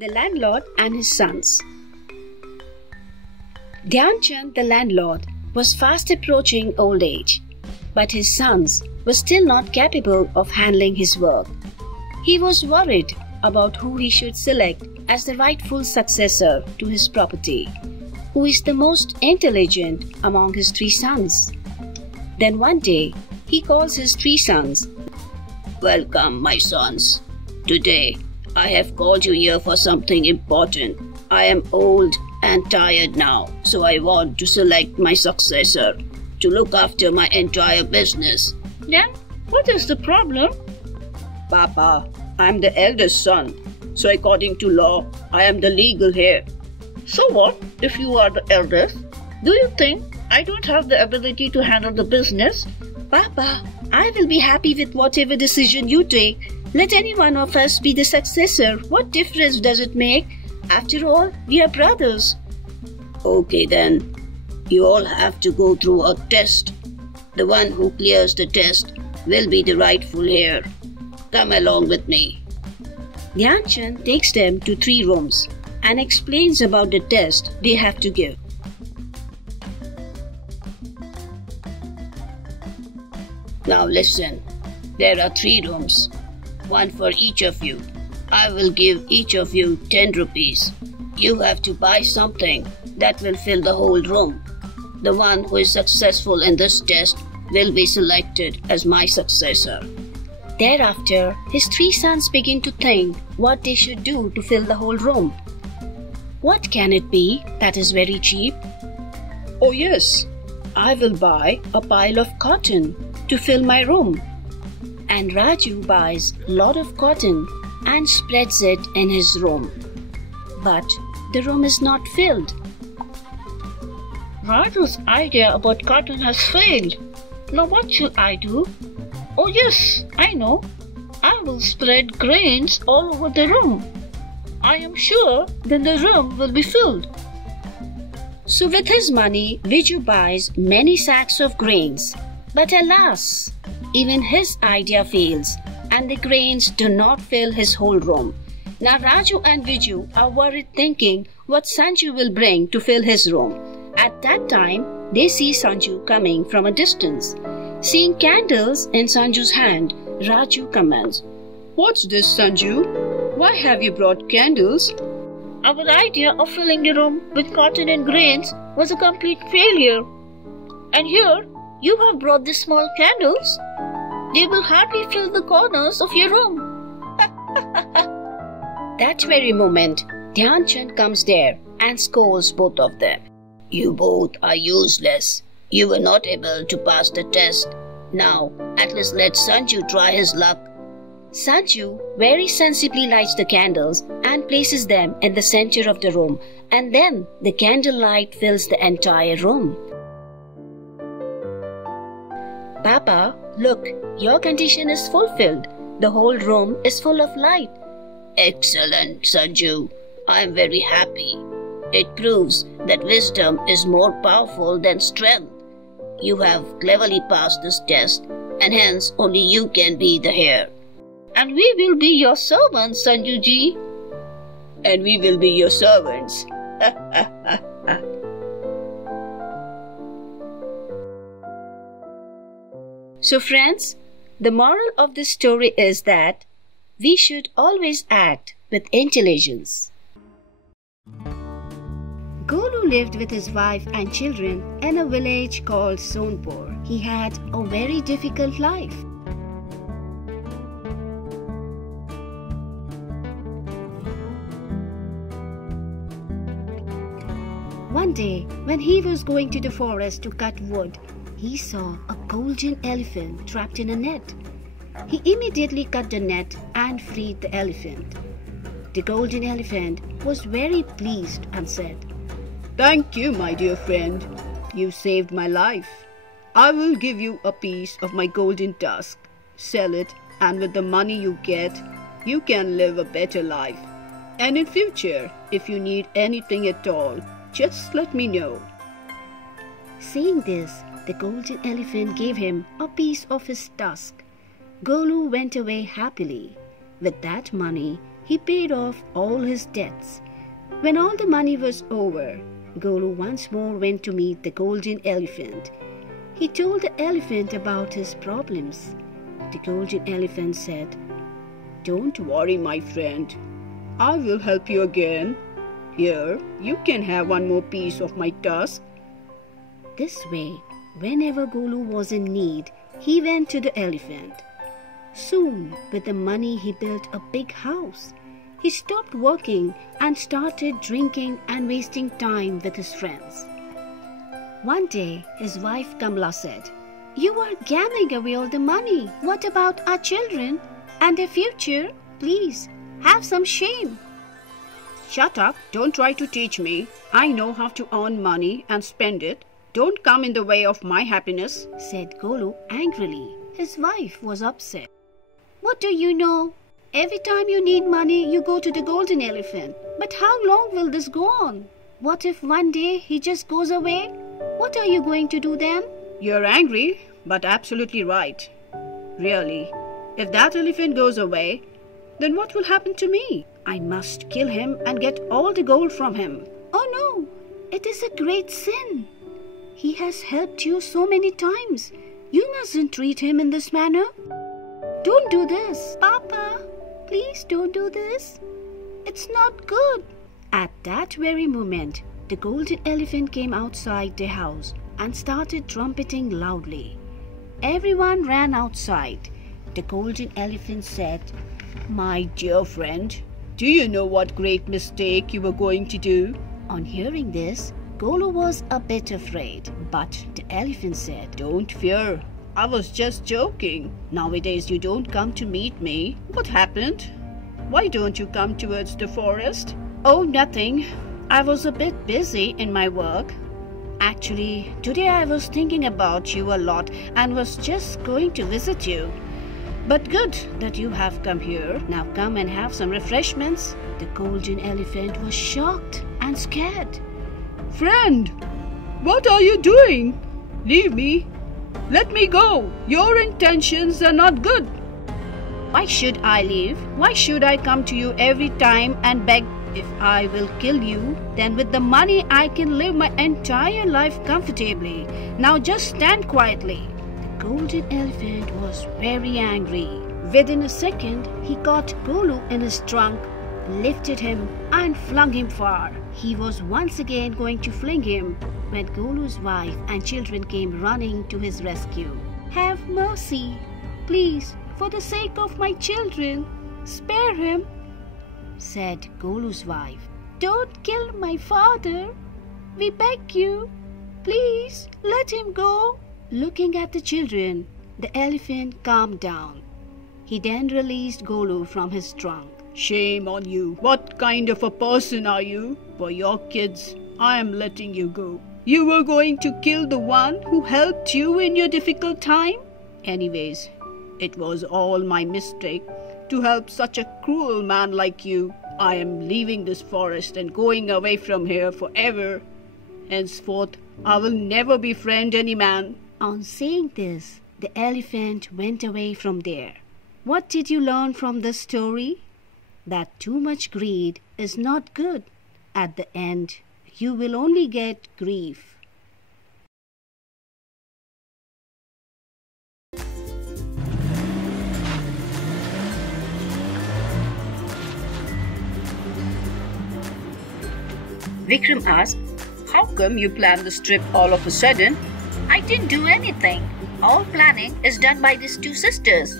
The landlord and his sons. Dhyan Chand, the landlord, was fast approaching old age, but his sons were still not capable of handling his work. He was worried about who he should select as the rightful successor to his property, who is the most intelligent among his three sons. Then one day, he calls his three sons. "Welcome, my sons. Today, I have called you here for something important. I am old and tired now, so I want to select my successor to look after my entire business." "Then, what is the problem?" "Papa, I am the eldest son, so according to law, I am the legal heir." "So what if you are the eldest? Do you think I don't have the ability to handle the business?" "Papa, I will be happy with whatever decision you take. Let any one of us be the successor. What difference does it make? After all, we are brothers." "Okay then, you all have to go through a test. The one who clears the test will be the rightful heir. Come along with me." Dhyan Chand takes them to 3 rooms and explains about the test they have to give. "Now listen, there are 3 rooms, one for each of you. I will give each of you 10 rupees. You have to buy something that will fill the whole room. The one who is successful in this test will be selected as my successor." Thereafter, his 3 sons begin to think what they should do to fill the whole room. What can it be that is very cheap? "Oh yes, I will buy a pile of cotton to fill my room." And Raju buys a lot of cotton and spreads it in his room. But the room is not filled. "Raju's idea about cotton has failed. Now what should I do? Oh yes, I know. I will spread grains all over the room. I am sure then the room will be filled." So with his money, Viju buys many sacks of grains. But alas, even his idea fails, and the grains do not fill his whole room. Now Raju and Viju are worried, thinking what Sanju will bring to fill his room. At that time, they see Sanju coming from a distance. Seeing candles in Sanju's hand, Raju comments, "What's this, Sanju? Why have you brought candles?" "Our idea of filling the room with cotton and grains was a complete failure. And here you have brought these small candles. They will hardly fill the corners of your room." That very moment, Dhyan Chand comes there and scolds both of them. "You both are useless. You were not able to pass the test. Now, at least let Sanju try his luck." Sanju very sensibly lights the candles and places them in the center of the room, and then the candlelight fills the entire room. "Papa, look, your condition is fulfilled. The whole room is full of light." "Excellent, Sanju. I am very happy. It proves that wisdom is more powerful than strength. You have cleverly passed this test, and hence only you can be the heir." "And we will be your servants, Sanju-ji." "And we will be your servants." So friends, the moral of this story is that we should always act with intelligence. Golu lived with his wife and children in a village called Sonpur. He had a very difficult life. One day, when he was going to the forest to cut wood, he saw a golden elephant trapped in a net. He immediately cut the net and freed the elephant. The golden elephant was very pleased and said, "Thank you, my dear friend. You saved my life. I will give you a piece of my golden tusk. Sell it, and with the money you get, you can live a better life. And in future, if you need anything at all, just let me know." Seeing this, the golden elephant gave him a piece of his tusk. Golu went away happily. With that money, he paid off all his debts. When all the money was over, Golu once more went to meet the golden elephant. He told the elephant about his problems. The golden elephant said, "Don't worry, my friend. I will help you again. Here, you can have one more piece of my tusk." This way, whenever Golu was in need, he went to the elephant. Soon, with the money, he built a big house. He stopped working and started drinking and wasting time with his friends. One day, his wife Kamla said, "You are gambling away all the money. What about our children and their future? Please, have some shame." "Shut up. Don't try to teach me. I know how to earn money and spend it. Don't come in the way of my happiness," said Golu angrily. His wife was upset. "What do you know? Every time you need money, you go to the golden elephant. But how long will this go on? What if one day he just goes away? What are you going to do then?" "You're angry, but absolutely right. Really, if that elephant goes away, then what will happen to me? I must kill him and get all the gold from him." "Oh no, it is a great sin. He has helped you so many times. You mustn't treat him in this manner. Don't do this. Papa, please don't do this. It's not good." At that very moment, the golden elephant came outside the house and started trumpeting loudly. Everyone ran outside. The golden elephant said, "My dear friend, do you know what great mistake you were going to do?" On hearing this, Golu was a bit afraid, but the elephant said, "Don't fear. I was just joking. Nowadays you don't come to meet me. What happened? Why don't you come towards the forest?" "Oh, nothing. I was a bit busy in my work. Actually, today I was thinking about you a lot and was just going to visit you. But good that you have come here. Now come and have some refreshments." The golden elephant was shocked and scared. "Friend, what are you doing? Leave me. Let me go. Your intentions are not good." "Why should I leave? Why should I come to you every time and beg? If I will kill you, then with the money I can live my entire life comfortably. Now just stand quietly." The golden elephant was very angry. Within a second, he caught Golu in his trunk, lifted him and flung him far. He was once again going to fling him when Golu's wife and children came running to his rescue. "Have mercy, please, for the sake of my children. Spare him," said Golu's wife. "Don't kill my father. We beg you. Please let him go." Looking at the children, the elephant calmed down. He then released Golu from his trunk. "Shame on you. What kind of a person are you? For your kids, I am letting you go. You were going to kill the one who helped you in your difficult time? Anyways, it was all my mistake to help such a cruel man like you. I am leaving this forest and going away from here forever. Henceforth, I will never befriend any man." On saying this, the elephant went away from there. What did you learn from this story? That too much greed is not good. At the end, you will only get grief. Vikram asked, "How come you planned this trip all of a sudden?" I didn't do anything. All planning is done by these two sisters.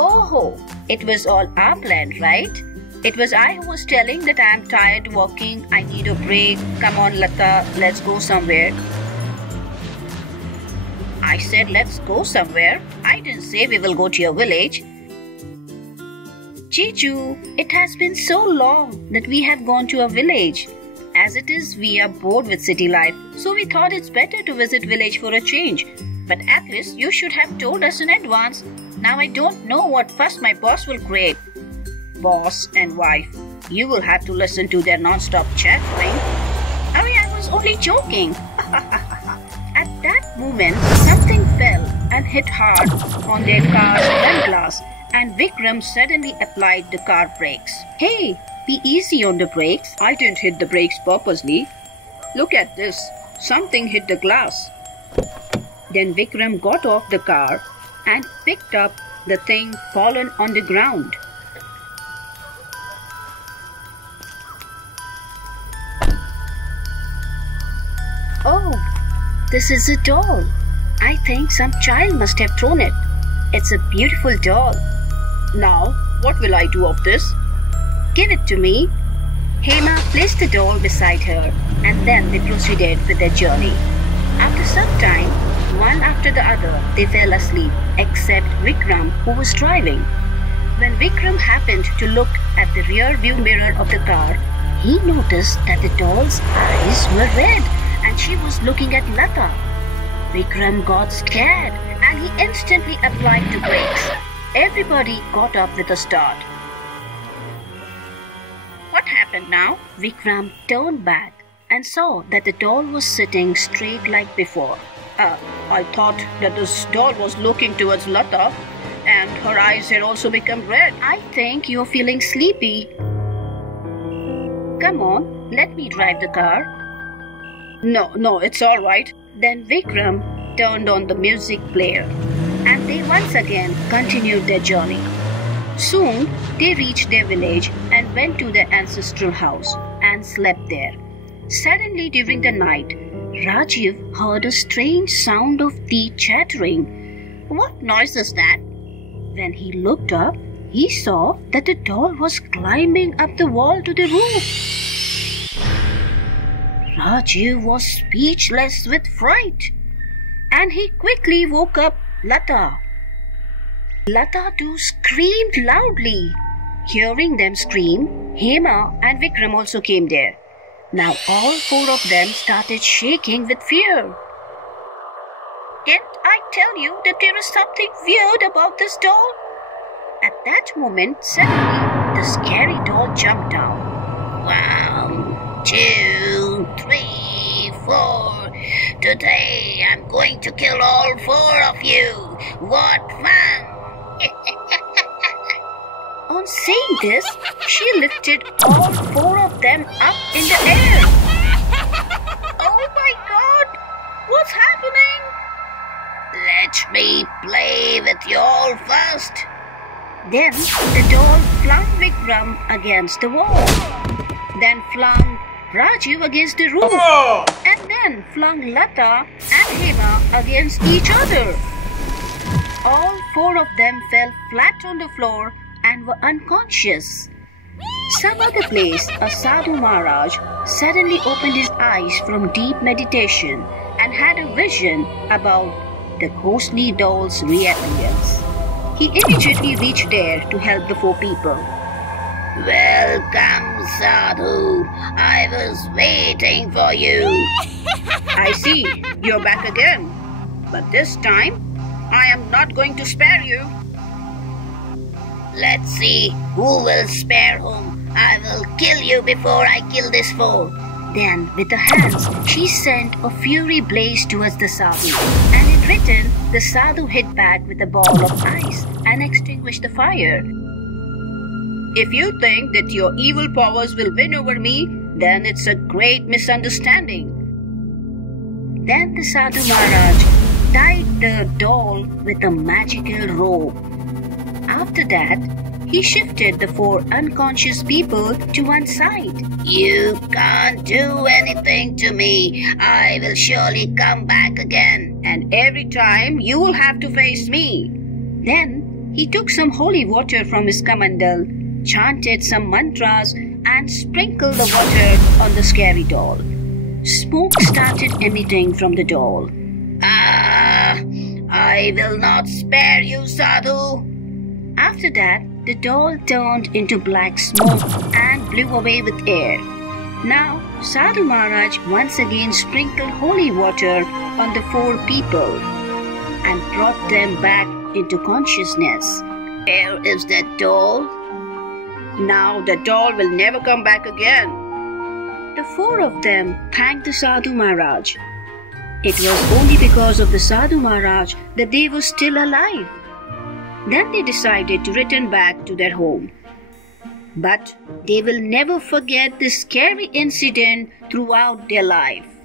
Oh, it was all our plan, right? It was I who was telling that I am tired walking, I need a break. Come on, Lata, let's go somewhere. I said let's go somewhere. I didn't say we will go to your village. Chiju, it has been so long that we have gone to a village. As it is, we are bored with city life, so we thought it's better to visit village for a change. But at least you should have told us in advance. Now I don't know what fuss my boss will create. Boss and wife, you will have to listen to their non-stop chattering. I was only joking. At that moment, something fell and hit hard on their car's front glass, and Vikram suddenly applied the car brakes. Hey, be easy on the brakes. I didn't hit the brakes purposely. Look at this. Something hit the glass. Then Vikram got off the car and picked up the thing fallen on the ground. Oh, this is a doll. I think some child must have thrown it. It's a beautiful doll. Now, what will I do of this? Give it to me. Hema placed the doll beside her, and then they proceeded with their journey. After some time, one after the other, they fell asleep, except Vikram, who was driving. When Vikram happened to look at the rear view mirror of the car, he noticed that the doll's eyes were red and she was looking at Lata. Vikram got scared and he instantly applied the brakes. Everybody got up with a start. What happened now? Vikram turned back and saw that the doll was sitting straight like before. I thought that this doll was looking towards Lata and her eyes had also become red. I think you're feeling sleepy. Come on, let me drive the car. No, it's all right. Then Vikram turned on the music player and they once again continued their journey. Soon they reached their village and went to their ancestral house and slept there. Suddenly during the night, Rajiv heard a strange sound of teeth chattering. What noise is that? When he looked up, he saw that the doll was climbing up the wall to the roof. Rajiv was speechless with fright, and he quickly woke up Lata. Lata too screamed loudly. Hearing them scream, Hema and Vikram also came there. Now all four of them started shaking with fear. Didn't I tell you that there is something weird about this doll? At that moment, suddenly, the scary doll jumped down. 1, 2, 3, 4. Today I'm going to kill all 4 of you. What fun! On saying this, she lifted all 4 of them up in the air. Oh my God! What's happening? Let me play with you all first. Then the doll flung Vikram against the wall. Then flung Rajiv against the roof. And then flung Lata and Hema against each other. All 4 of them fell flat on the floor and were unconscious. Some other place, a Sadhu Maharaj suddenly opened his eyes from deep meditation and had a vision about the ghostly doll's reappearance. He immediately reached there to help the 4 people. Welcome, Sadhu. I was waiting for you. I see, you're back again. But this time, I am not going to spare you. Let's see who will spare whom. I will kill you before I kill this foe. Then, with her hands, she sent a fury blaze towards the Sadhu. And in return, the Sadhu hit back with a ball of ice and extinguished the fire. If you think that your evil powers will win over me, then it's a great misunderstanding. Then the Sadhu Maharaj tied the doll with a magical rope. After that, he shifted the 4 unconscious people to one side. You can't do anything to me. I will surely come back again. And every time you will have to face me. Then he took some holy water from his kamandal, chanted some mantras and sprinkled the water on the scary doll. Smoke started emitting from the doll. I will not spare you, Sadhu. After that, the doll turned into black smoke and blew away with air. Now, Sadhu Maharaj once again sprinkled holy water on the 4 people and brought them back into consciousness. Where is that doll? Now the doll will never come back again. The 4 of them thanked the Sadhu Maharaj. It was only because of the Sadhu Maharaj that they were still alive. Then they decided to return back to their home. But they will never forget this scary incident throughout their life.